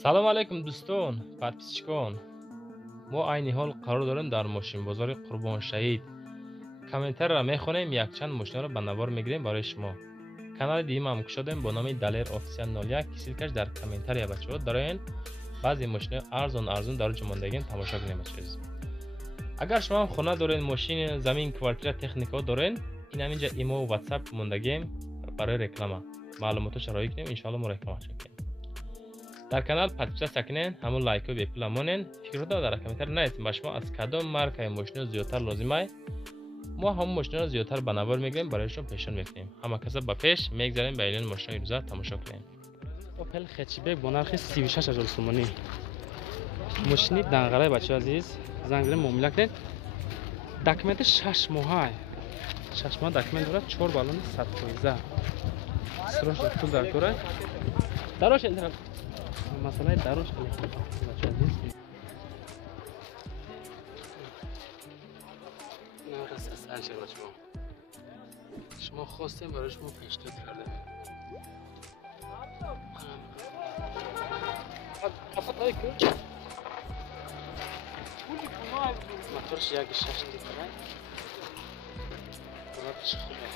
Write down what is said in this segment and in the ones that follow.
салом алайкум дӯстон, подписчикон. мо айни ҳол қарор дорем дар мошинбозори Қурбоншаҳид комментарияро мехонем, якчанд мошинҳоро ба навор мегирем барои шумо. Канали диимам кушодем бо номи Далер Офисиал 01. Кисилкаш дар комментария бачаҳо дароен баъзе мошинҳои арзон дар ҷо мондагиам тамошо кунем бачаҳоз. Агар шумо ҳам хона доред, мошин, замин, квартира, техникаҳо доред, ин ҳаминҷа имо ва WhatsApp мондагием барои реклама. Маълумото шароӣ кунем, иншоалло мо рекламааш мекунем. Дар канал подписатсия кунен, ҳамон лайкҳо бепула монен. Фикротро дар комментария нависем ба шумо аз кадом маркаи мошинҳо зиёдтар лозимай. мо ҳамон мошинҳоро зиёдтар ба навор мегирем, барои шумо пешон мекунем. ҳама каса ба пеш мегзарем ба эълони мошинаҳои рӯза тамошо кунем. Opel Hatchback бо нархи 36000 сомонӣ. Мошини данғарай бачаҳо азиз, занг зидем муомила кунед. Документи 6 моҳай. 6 моҳа документ дорад, 4 баллони 100%. Срочно пул дар кора. Дарош элтарам. Масъалаи дарош бачаҳо азиз. Нархи асанча бачаҳо. шумо хостем барои шумо пешниҳод кардем. Моторш 1.6 литр. Болотиш хубе.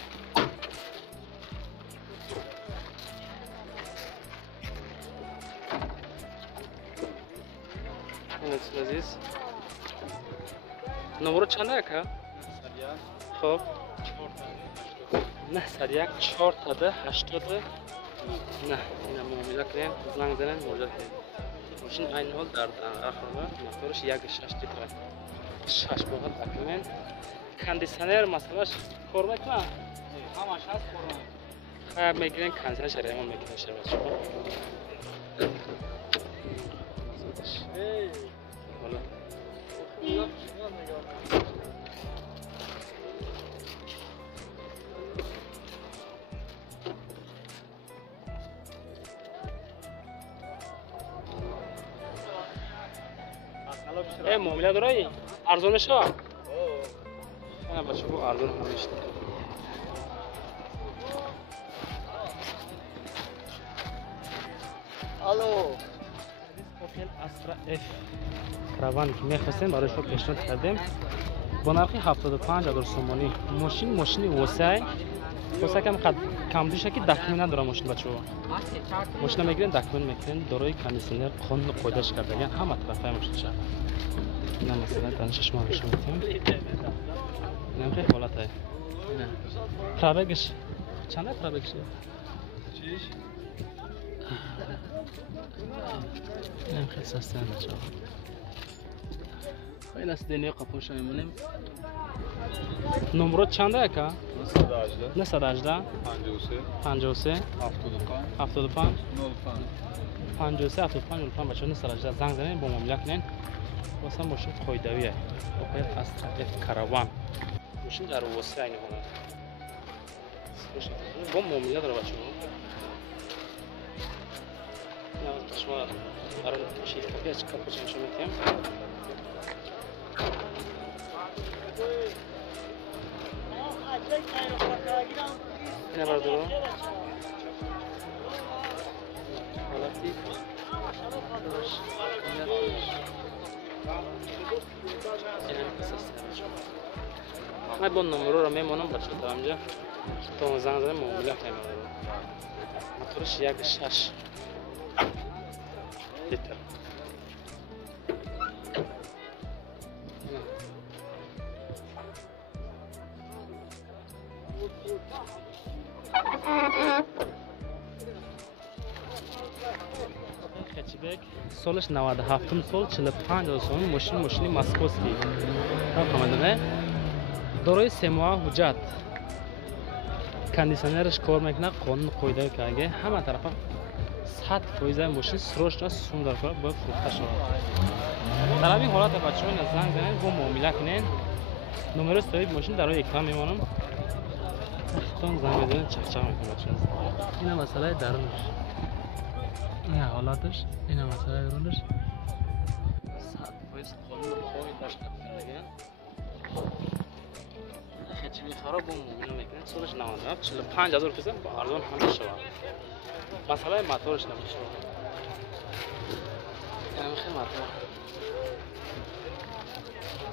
Азиз. Номеро чанд ака? Хоб. 91 4 тада 80. نه اینا معامله کردیم زنگ زدن مراجعه کردیم ماشین عین حال در آخر موتورش 1.6 لیتر 6 ماه دکمن کاندیشنر مثلاش کار میکنه همش هست کار میگیرن کانسل شده ما میکنه شده شما حالا معامله دارایی؟ ارزانش ها؟ نه بچه بو ارزان همیشه الو اوپل استرا اف کاروانی که میخواستیم برای شما پیشنهاد کردیم با نرخ 75000 سومانی ماشین واسه کم کم دوشه که دکمه نداره ماشین بچه‌ها ماشین میگیرن دکمه میکنن دارای کاندیشنر قانون قاعده‌اش کردن همه طرفای ماشین شهر اینا مثلا دانشش ما نشون میدیم نمیخوای حالت های نه پرابگش چند پرابگش چیش نمیخوای سستن بچه‌ها خیلی از دنیا قپوش میمونیم نمرات چنده اکا 918 53 75 53 75 05 بچه‌ها 918 زنگ زنید با معامله کنین واسه ماشین خودرویه اوپل استرا اف کاروان ماشین در واسه این حالت با معامله داره بچه‌ها نه شما برای ماشین کپیش کپوش نشون میدیم نه بردارو حالتی من با نمره رو میمونم بچه تا همجا تا زنگ زدم معامله کنیم موتورش 1.6 لیتر Hatchback سالش 97 سال 45 سال ماشین ماسکوسکی فهمیدنه دارای 3 ماه حجت کاندیشنرش کار میکنه قانون قاعده کرده همه طرفا 100% ماشین سروش سوندر کار با فروخته شده در همین حالت بچه‌ها این زنگ زنن با معامله کنین نمره صاحب ماشین در یک کم میمونم تون زنگ بزنید چخچخ میکنه بچه‌ها این مسئله درونش این حالاتش این مسئله درونش 100% قانون قاعده کرده خیلی میخوره با معامله میکنه سالش 97 45000 با ارزان هم شده مسئله موتورش نمیشه مطلب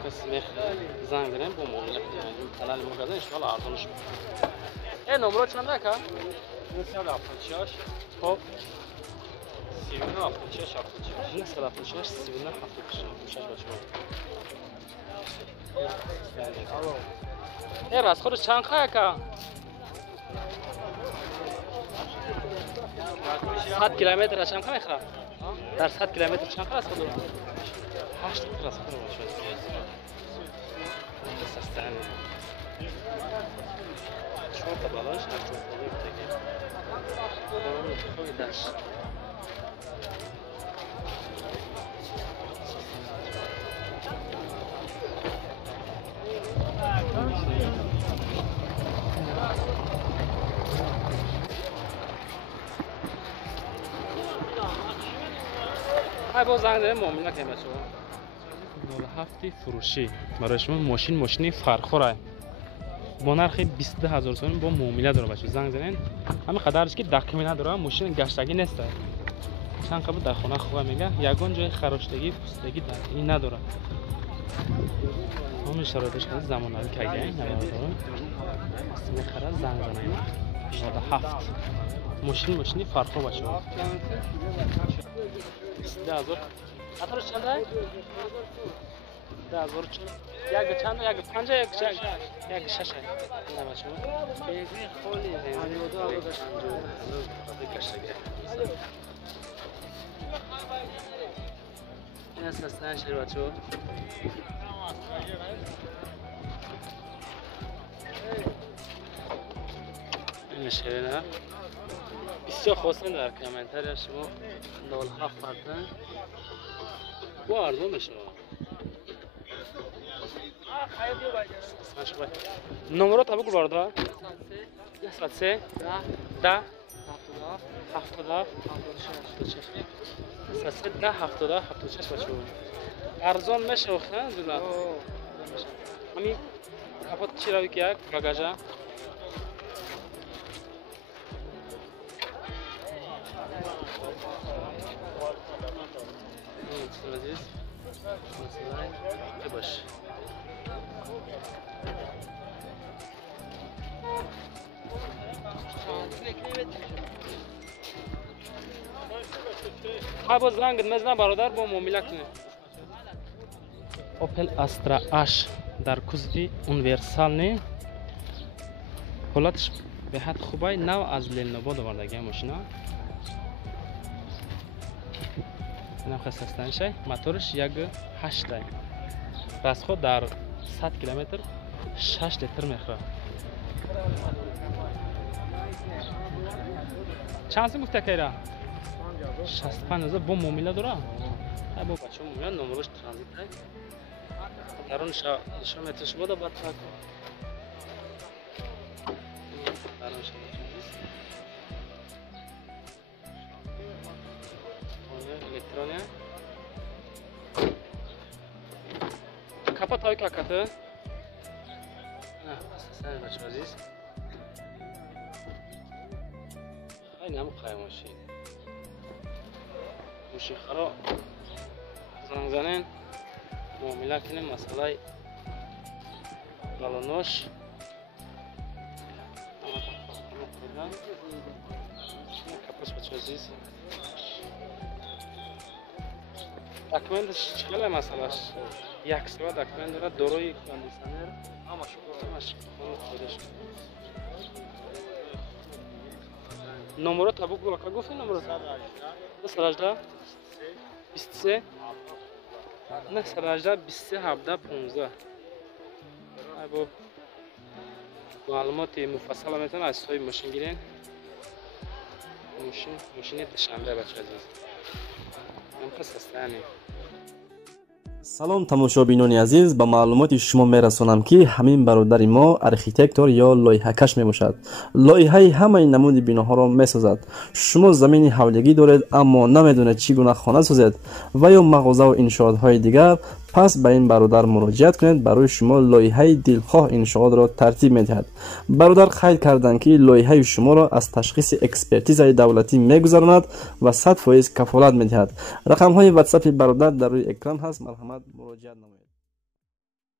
کس میخواد زنگ بریم با معامله کنیم کانال مغازه انشالله ارزانش میکنه نمره چنده که؟ 376 خب 39 76 76 نه 76 39 76 بچه‌ها راست خودش چند خواهی که 100 کیلومتر چند خواهی خواهی در 100 کیلومتر چند خواهی است خود 8 لیتر است خود باشه سستانه چون تا بالاش نشون کنیم دیگه خوبی داشت های با زنگ داریم معامله کنیم بچه ها 07 فروشی برای شما ماشینی فرخوره با نرخ 22000 سوم با معامله داره بچه زنگ زنین همین قدرش که دکمه نداره ماشین گشتگی نیست چند قبل در خونه خوبه میگه یگان جای خراشتگی پوستگی دکمه نداره همین شرایطش که زمانوی کیه نمیدونم است میخره زنگ زنین 07 ماشینی فرخوره بچه 20000 اترش چنده؟ 20000 یک چنده؟ یک پنجه یک ششه نه بچه یک خالی این است استان شیر بچه این شیر نه بسیار خواستن در کامنتر شما دول هفت پردن با ارزون میشه نمرات بگو بردا 3 10 76 بچه ارزان میشه واقعا زولا همین کپوت چی روی که باگاژا باش با زنگ مزنا برادر با معامله کنه اوپل استرا اش در کузови универсальный حالتش به حد خوبه نو از لنوباد آوردگی ماشینا اینم خستستان شه موتورش 1.8 راست خود در 100 کیلومتر 6 لیتر میخوره چند سه گفته که را 65000 با معامله داره با بچه معامله نمرش ترانزیت درون نشون میتش بوده بعد تاک درون الکترونیا کپا تاک کاته نه اساسا بچه عزیز خیلی هم قایم ماشین خراب زنگ زنین معامله کنیم مسئله بالونش کپاس بچه عزیز دکمنتش چقدر مسئلهش یک سوال دکمنت داره دروی کاندیشنر همش خودش نمرات ابو که گفتی نمرات 18 23 نه 18 23 17 15 ابو معلومات مفصل میتونن از سوی ماشین گیرین ماشین دوشنبه بچه عزیز مخصصانه سلام тамошобинони азиз ба маълумоти шумо мерасонам ки ҳамин бародари мо архитектор ё лоиҳакаш мебошад. лоиҳаи ҳамаи намуди биноҳоро месозад. шумо замини ҳавлигӣ доред аммо намедонед чӣ гуна хона созед ва ё мағозаву иншоотҳои дигар پس به این برادر مراجعت کنید، برای شما لایحه دلخواه انشاءات را ترتیب می‌دهد. برادر قید کردند که لایحه شما را از تشخیص اکسپرتیز دولتی می‌گذراند و 100% کفالت می‌دهد. رقم های واتساپ برادر در روی اکران هست، مرحمت مراجعه نمایید.